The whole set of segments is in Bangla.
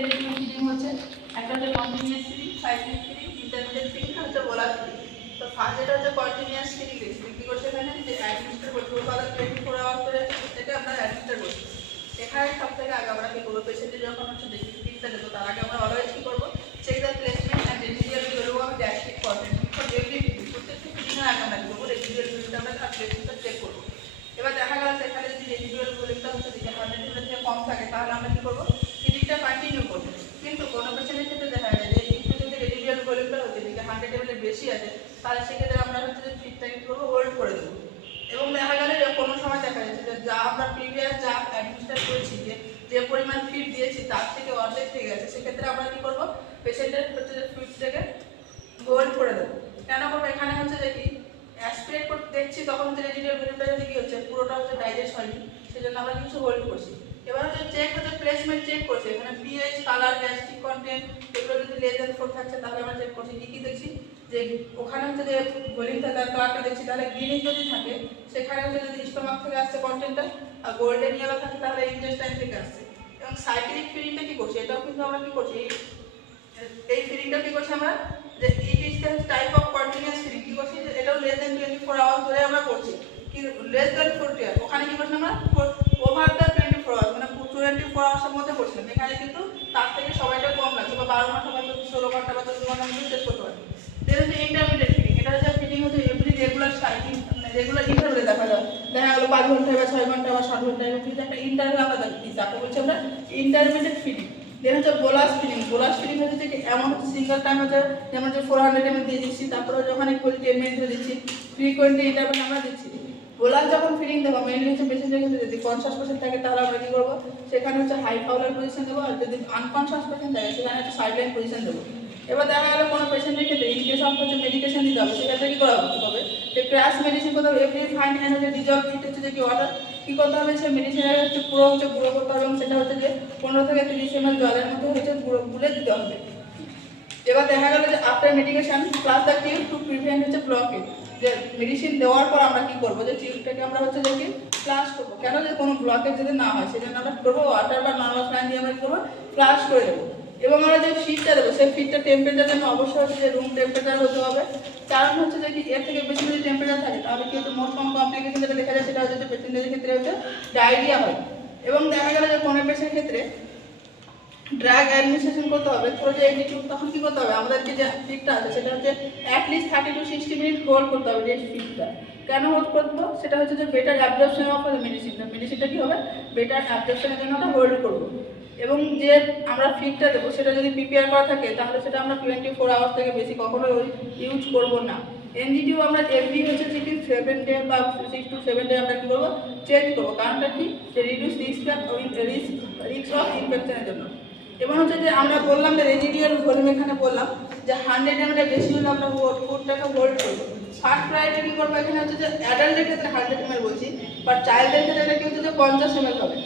রেজিডিউয়াল ফিডিং হচ্ছে, একটা হচ্ছে continuous feeding, cyclic feeding, intermediate feeding, হচ্ছে বোলার ফিডিং। তো ফার্স্ট যেটা হচ্ছে কন্টিনিউয়াস ফিডিং দেখছি, কি করছে এখানে যে অ্যাডমিনিস্টার করছে, ওখানে 24 আওয়ার ধরে সেটা আমরা অ্যাডমিনিস্টার করছি। এখানে সব থেকে আগে আমরা কি করবো, পেশেন্টে যখন হচ্ছে দেখি ফিডটা দেবো তার আগে আমরা অলওয়েজ কি করবো, check the placement and residual value of gastric content for every feeding. প্রত্যেকটা ফিডিংয়ের আগে আমরা কি করবো, রেজিডিউয়াল ভ্যালুটা আমরা তার প্লেসমেন্টটা চেক করবো। এবার দেখা গেল সেখানে যদি রেজিডুয়াল ভলিউমটা হচ্ছে দিকে 100 থেকে কম থাকে, তাহলে আমরা কি করবো, ফিডিংটা কন্টিনিউ করবো। কিন্তু কোনো পেশেন্টের ক্ষেত্রে দেখা যায় যে একটু যদি রেজিডুয়াল ভলিউমটা হচ্ছে দিকে 100 এর বেশি আছে, তাহলে সেক্ষেত্রে আমরা হচ্ছে যে ফিডটাকে কি করবো, হোল্ড করে দেবো। এবং দেখা গেল যে কোনো সময় দেখা যাচ্ছে যে যা আমরা প্রিভিয়াস যা অ্যাডমিনিস্টার করেছি, যে পরিমাণ ফিড দিয়েছি তার থেকে অর্ধেক থেকে গেছে, সেক্ষেত্রে আমরা কি করবো, পেশেন্টের হচ্ছে যে ফিডটাকে হোল্ড করে দেবো। কেন করবো, এখানে হচ্ছে যে কি অ্যাসপিরেট করতে দেখছি তখন হচ্ছে রেজিডুয়াল ভ্যালুটা যদি কি হচ্ছে পুরোটা হচ্ছে ডাইজেস্ট হয়নি, সেজন্য আমরা কিছু হোল্ড করছি। এবার হচ্ছে চেক হচ্ছে প্লেসমেন্ট চেক করছে, এখানে পিএইচ, কালার, গ্যাস্ট্রিক কন্টেন্ট এগুলো যদি লেস দ্যান 4 থাকছে তাহলে আমরা চেক করছি। কি দেখছি, যে ওখানে হচ্ছে যে ভলিউমটা তার কালারটা দেখছি, তাহলে গ্রিনিশ যদি থাকে সেখানে হচ্ছে যদি স্টোমাক থেকে আসছে কন্টেন্টটা, আর গোল্ডেন ইয়েলো থাকে তাহলে ইন্টেস্টাইন থেকে আসছে। এবং সাইক্লিক ফিডিংটা কি করছে, এটাও কিন্তু আমরা কি করছি, এই ফিডিংটা কি করছি আমরা, যে it is the type of continuous feeding. কি করছি, যে এটাও লেস দ্যান 24 আওয়ার ধরে আমরা করছি। কি লেস দ্যান 40 আওয়ার, ওখানে কি করছি আমরা ওভার দ্য 24 আওয়ার, মানে 24 আওয়ার্সের মধ্যে করছিলাম। এখানে কিন্তু তার থেকে সময়টা কম লাগছে, বা 12 ঘন্টা বা 16 ঘন্টা বা 14 ঘন্টার মধ্যে শেষ করতে পারি। দেন হচ্ছে ইন্টারমিডিয়েট ফিডিং, এটা হচ্ছে ফিডিং হচ্ছে এভরি রেগুলার সাইকেল, মানে রেগুলার ইন্টারভেলে দেখা গেল 5 ঘন্টা বা 6 ঘন্টা বা 7 ঘন্টা, এবং একটা ইন্টারভেল আমরা দেখি, যাকে বলছি আমরা ইন্টারমিডিয়েট ফিডিং। দেন হচ্ছে বোলাস ফিডিং। বোলাস ফিডিং হচ্ছে যে এমন সিঙ্গেল টাইম হচ্ছে, যেমন যে 400 ml দিয়ে দিচ্ছি, তারপরে যখন 10 মিনিট ধরে দিচ্ছি, ফ্রিকোয়েন্টলি ইন্টারভেল আমরা দিচ্ছি। বোলাস যখন ফিডিং দেবো মেনলি হচ্ছে পেশেন্টের ক্ষেত্রে যদি কনসাস পেশেন্ট থাকে তাহলে আমরা কী করবো, সেখানে হচ্ছে হাই ফাউলার পজিশন দেবো, আর যদি আনকনসাস পেশেন্ট থাকে সেখানে হচ্ছে সাইডলাইন পজিশন দেবো। এবার দেখা গেলো কোনো পেশেন্টের ক্ষেত্রে ইনকেস অফ হচ্ছে মেডিকেশন দিতে হবে, সেক্ষেত্রে কী করা হবে, যে ক্র্যাশ মেডিসিন করতে হবে, এভরি ফাইন অ্যান্ড হচ্ছে ডিজলভ ইট হচ্ছে যে কি ওয়াটার, কী করতে হবে, সেই মেডিসিনের হচ্ছে পুরো হচ্ছে গুঁড়ো করতে হবে, এবং সেটা হচ্ছে যে 15 থেকে 30 ml জলের মধ্যে হচ্ছে গুলে দিতে হবে। এবার দেখা গেল যে after medication plus the tube to prevent হচ্ছে ব্লকেজ, যে মেডিসিন দেওয়ার পর আমরা কি করবো, যে টিউবটাকে আমরা হচ্ছে যে কি ফ্লাশ করবো, কেন যে কোনো ব্লকেজ যদি না হয় সেজন্য আমরা করবো ওয়াটার বা নর্মাল লাইন দিয়ে আমরা কি করবো, ফ্লাশ করে দেবো। এবং আমরা যে ফিডটা দেবো সেই ফিডটা টেম্পারেচার জন্য অবশ্যই হচ্ছে যে রুম টেম্পারেচার হতে হবে। কারণ হচ্ছে যে কি এর থেকে বেশি যদি টেম্পারেচার থাকে তাহলে কি হচ্ছে মোস্ট কমপ্লিকেশন যেটা দেখা যায় সেটা হচ্ছে যে পেশেন্টের ক্ষেত্রে হচ্ছে ডায়রিয়া হয়। এবং দেখা গেল যে কোনো পেশেন্টের ক্ষেত্রে ড্রাগ অ্যাডমিনিস্ট্রেশন করতে হবে, পুরো যে টিউব, তখন কী করতে হবে, আমাদেরকে যে ফিডটা আছে সেটা হচ্ছে অ্যাটলিস্ট 30 to 60 মিনিট হোল্ড করতে হবে। যে ফিডটা কেন হোল্ড করবো, সেটা হচ্ছে যে বেটার অ্যাবজর্পশন অফ মেডিসিনটা কী হবে, বেটার অ্যাবজর্পশনের জন্য আমরা হোল্ড করবো। এবং যে আমরা ফিডটা দেবো সেটা যদি প্রিপেয়ার করা থাকে তাহলে সেটা আমরা 24 আওয়ার্স থেকে বেশি কখনো ইউজ করবো না। এনজিটিও আমরা এভরি হচ্ছে যে 7 ডে বা 6 to 7 ডে আমরা কী করবো, চেঞ্জ করবো। কারণটা কি, যে রিডিউস রিস্ক অফ ইনফেকশনের জন্য। এবং হচ্ছে যে আমরা বললাম যে রেজিডিউয়াল ভলিউম, এখানে বললাম যে 100 ml বেশি হলে আমরা ফুডটাকে হোল্ড করবো। ফার্স্ট প্রায়োরিটি কী করবো, এখানে হচ্ছে যে অ্যাডাল্টের ক্ষেত্রে 100 ml বলছি, বাট চাইল্ডের ক্ষেত্রে কি হচ্ছে যে 50 ml হবে।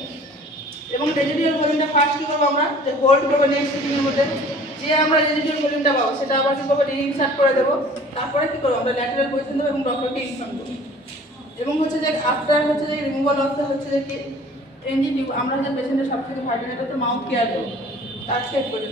এবং রেজিডিউয়াল ভলিউমটা ফার্স্ট কী করবো, আমরা যে হোল্ড করবো নেক্সট সিটিংয়ের মধ্যে, যে আমরা রেজিডিউয়াল ভলিউমটা পাবো সেটা আবার কী করবো, রিইনসার্ট করে দেবো। তারপরে কী করবো, আমরা ল্যাটারাল পজিশন দেবো এবং ডক্টরকে ইনফর্ম করবো। এবং হচ্ছে যে আফটার হচ্ছে যে রিমুভাল অফ হচ্ছে যে কি এনজিটিউ, আমরা যে পেশেন্টের সবথেকে ভাইটাল এটা তো মাউথ কেয়ার দেবো, তার চেক করে